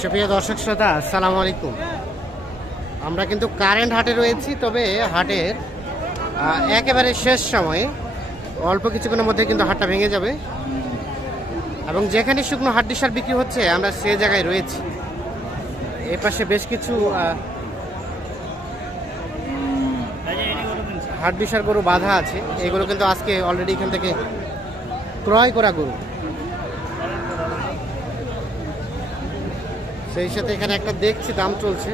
সুপ্রিয় দর্শক শ্রোতা, আসসালামু আলাইকুম। আমরা কিন্তু কারেন্ট হাটে রয়েছি, তবে হাটের একেবারে শেষ সময়ে। অল্প কিছুক্ষণের মধ্যে কিন্তু হাটটা ভেঙে যাবে। এবং যেখানে শুকনো হাড্ডি সার বিক্রি হচ্ছে, আমরা সে জায়গায় রয়েছি। এ পাশে বেশ কিছু হাড্ডি সার গরু বাধা আছে। এগুলো কিন্তু আজকে অলরেডি এখান থেকে ক্রয় করা গরু। সেই সাথে এখানে একটা দেখছি দাম চলছে।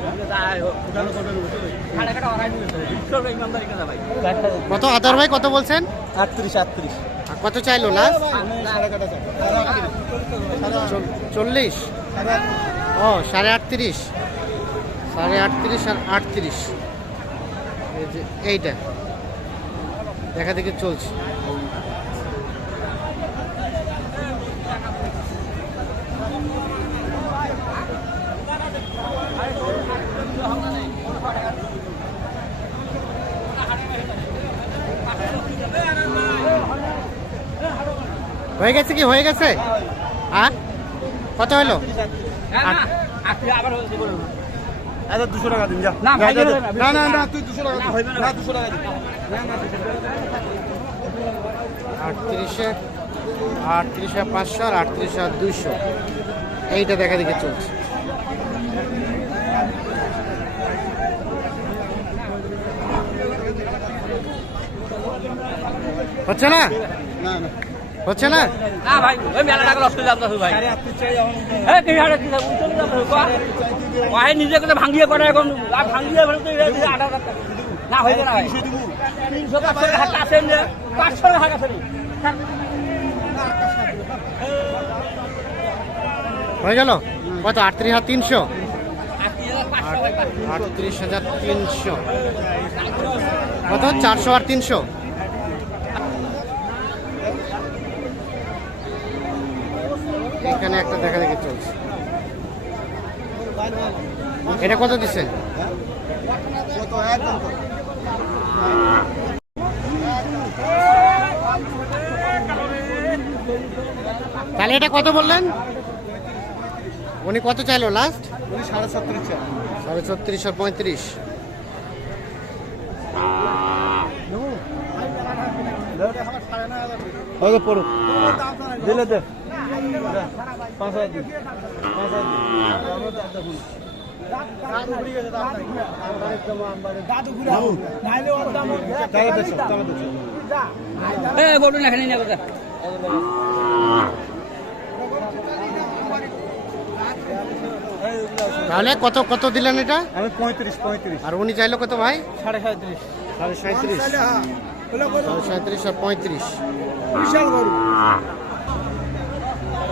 কত? আদার ভাই কত বলছেন? আটত্রিশ আটত্রিশ। আর কত চাইলো লাস্ট? চল্লিশ। ও সাড়ে আটত্রিশ। সাড়ে আটত্রিশ আর আটত্রিশ। এই যে এইটা। দেখা দেখি চলছে। হয়ে গেছে কি? হয়ে গেছে? আর? কত হলো? দুশো টাকা দিন যা। না, না, না না না তুই দুশো টাকা না দুশো টাকা দিন আটত্রিশে আটত্রিশে পাঁচশো আর আটত্রিশে আর দুইশো। এইটা দেখা দেখে চলছে। হচ্ছে না? না না। হচ্ছে না? না ভাই ওই মেলা টাকা লস করে যাব ভাই। আরে আপনি চাই এখন এই কি হারে ওয়াই নিজে করে ভাঙিয়ে করে এখন। আর ভাঙিয়ে ফেলে তো আট হাজার টাকা। না হইবে না ভাই। তিনশো পাঁচশো টাকা আছে পাঁচশো টাকা আছে হয়ে গেল? কত? আটত্রিশ হাজার তিনশো? ভাই আটত্রিশ হাজার তিনশো। কত? চারশো আর তিনশো। এখানে একটা দেখা দেখে চলছে। এটা কত দিচ্ছে কত একদম কত? তাহলে এটা কত বললেন? উনি কত চাইলো লাস্ট উনি সাড়ে ছত্রিশ সাড়ে ছত্রিশ আর পঁয়ত্রিশ। ওকে পড়ো। দিলে দে। পাঁচ হাজার দিন পাঁচ হাজার দিন বলুন এখানে নিয়ে কথা তাহলে কত কত দিলেন এটা? আমি পঁয়ত্রিশ পঁয়ত্রিশ। আর উনি চাইলো কত ভাই? সাড়ে সাঁত্রিশ। সাড়ে সাঁত্রিশ। সাড়ে সাঁত্রিশ আর পঁয়ত্রিশ। বিশাল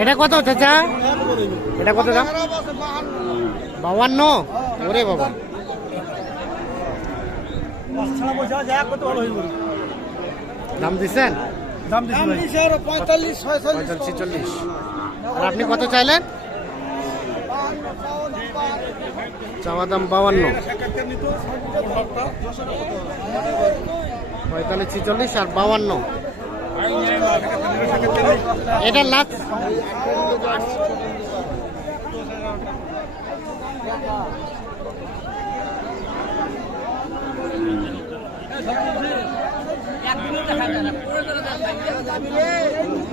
এটা কত চাচা? এটা কত দাম? বাউান্ন ওরে বাবা। দাম দিচ্ছেন আর আপনি কত চাইলেন? চাওয়া দাম বাউান্ন পঁয়তাল্লিশ ছিচল্লিশ আর বাউান্ন এটা লাস্ট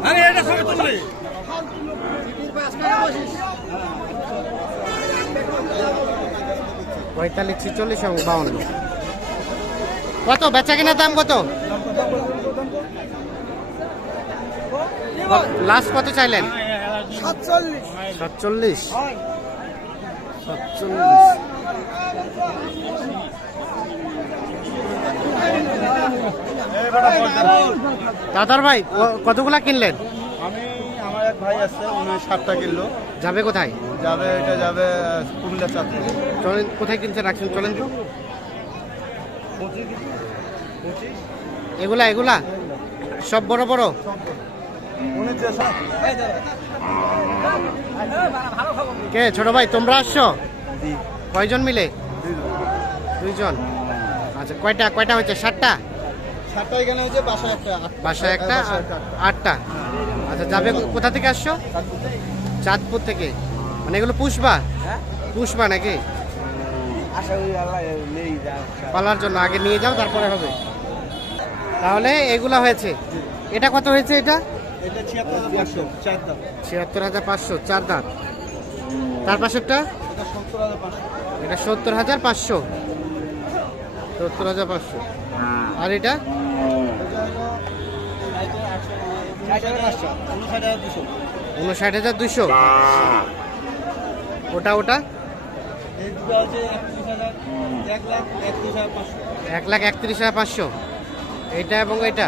আরে এটা সবে তুমি পঁয়তাল্লিশ ছেচল্লিশ এবং বাউন্ন। কত? বেচা কেনার দাম কত? লাস্ট কত চাইলেন? সাতচল্লিশ। সাতচল্লিশ? সাতচল্লিশ। দাদার ভাই কতগুলা কিনলেন? আমি আমার এক ভাই আছে উনি সাতটা কিনলো। যাবে কোথায়? যাবে এটা যাবে কুমিল্লা চাঁদপুর। চলেন কোথায় কিনছে রাখছেন? চলেন তো। এগুলা এগুলা? সব বড় বড়। কে ছোট ভাই তোমরা আসছো? কয়জন মিলে? দুইজন। আচ্ছা কয়টা কয়টা হয়েছে? ষাটটা সাতটা এখানে হচ্ছে বাসা একটা বাসা একটা আটটা। আচ্ছা যাবে কোথা থেকে আসছো? চাঁদপুর থেকে। মানে এগুলো পুষবা? পুষবা নাকি? পালার জন্য। আগে নিয়ে যাও তারপরে হবে। তাহলে এগুলা হয়েছে। এটা কত হয়েছে এটা? ছিয়াত্তর হাজার পাঁচশো চার দাঁত। তার পাশেরটা? এটা সত্তর হাজার পাঁচশো। এটা সত্তর হাজার পাঁচশো। সত্তর হাজার পাঁচশো। আর এটা? উনষাট হাজার দুশো। ওটা ওটা? এক লাখ একত্রিশ হাজার পাঁচশো। এইটা এবং এইটা?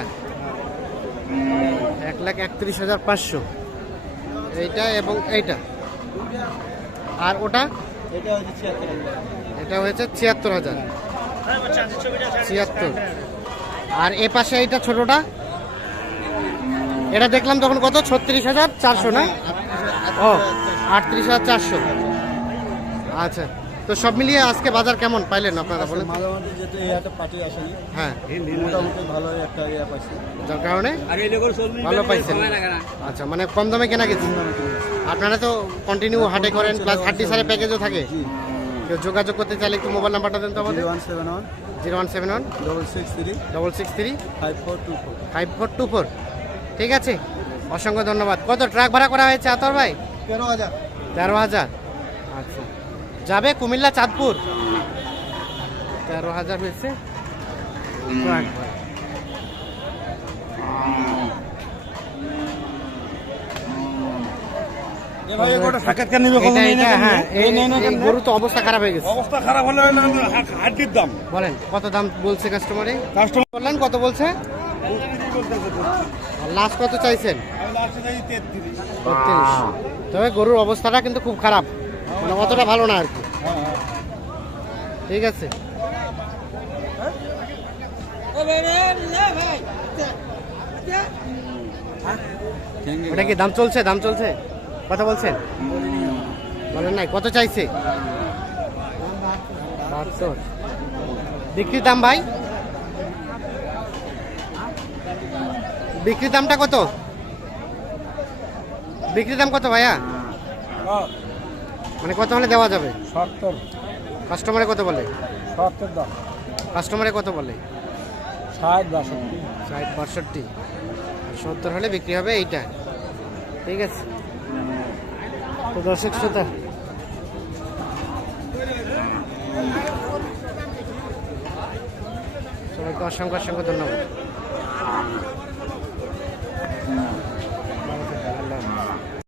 এক লাখ একত্রিশ হাজার পাঁচশো। এইটা এবং এইটা। আর ওটা? এটা হয়েছে ছিয়াত্তর হাজার। ছিয়াত্তর। আর এ পাশে এইটা ছোটটা? এটা দেখলাম তখন কত? ছত্রিশ হাজার চারশো না? ও আটত্রিশ হাজার চারশো। আচ্ছা। তো সব মিলিয়ে আজকে বাজার কেমন পাইলেন আপনারা বলেন মাঝামাঝি যেহেতু এই হাটে পার্টি আসেনি হ্যাঁ। মোটামুটি ভালো একটা ইয়ে পাইছি। যার কারণে ভালো পাইছেন। সময় লাগে না। আচ্ছা মানে কম দামে কেনা গেছে? আপনারা তো কন্টিনিউ হাটে করেন প্লাস হাড্ডি সারে প্যাকেজও থাকে। জি। কেউ যোগাযোগ করতে চাইলে একটু মোবাইল নাম্বারটা দেন তো আমাদের। Zero one seven one. Zero one seven one. Double six three double six three five four two four five four two four ঠিক আছে? অসংখ্য ধন্যবাদ। কত ট্রাক ভাড়া করা হয়েছে আতর ভাই? তেরো হাজার। তেরো হাজার। আচ্ছা। যাবে কুমিল্লা চাঁদপুর। তেরো হাজার হয়েছে। হ্যাঁ গরু তো অবস্থা খারাপ হয়ে গেছে। অবস্থা খারাপ হলে হাড্ডির দাম। বলেন কত দাম বলছে কাস্টমারে কাস্টমার বললেন কত বলছে? লাস্ট কত চাইছেন? তবে গরুর অবস্থাটা কিন্তু খুব খারাপ। মানে অতটা ভালো না আর কি। ঠিক আছে? ওটা কি দাম চলছে? দাম চলছে? কথা বলছেন? বলেন নাই, কত চাইছে? বিক্রির দাম ভাই? বিক্রির দামটা কত? বিক্রির দাম কত ভাইয়া? মানে কত হলে দেওয়া যাবে? সত্তর। কাস্টমারে কত বলে? সত্তর দাম। কাস্টমারে কত বলে? ষাট বাষট্টি। ষাট বাষট্টি। সত্তর হলে বিক্রি হবে এইটা। ঠিক আছে। তো দর্শক শ্রোতা সবাইকে অসংখ্য অসংখ্য ধন্যবাদ।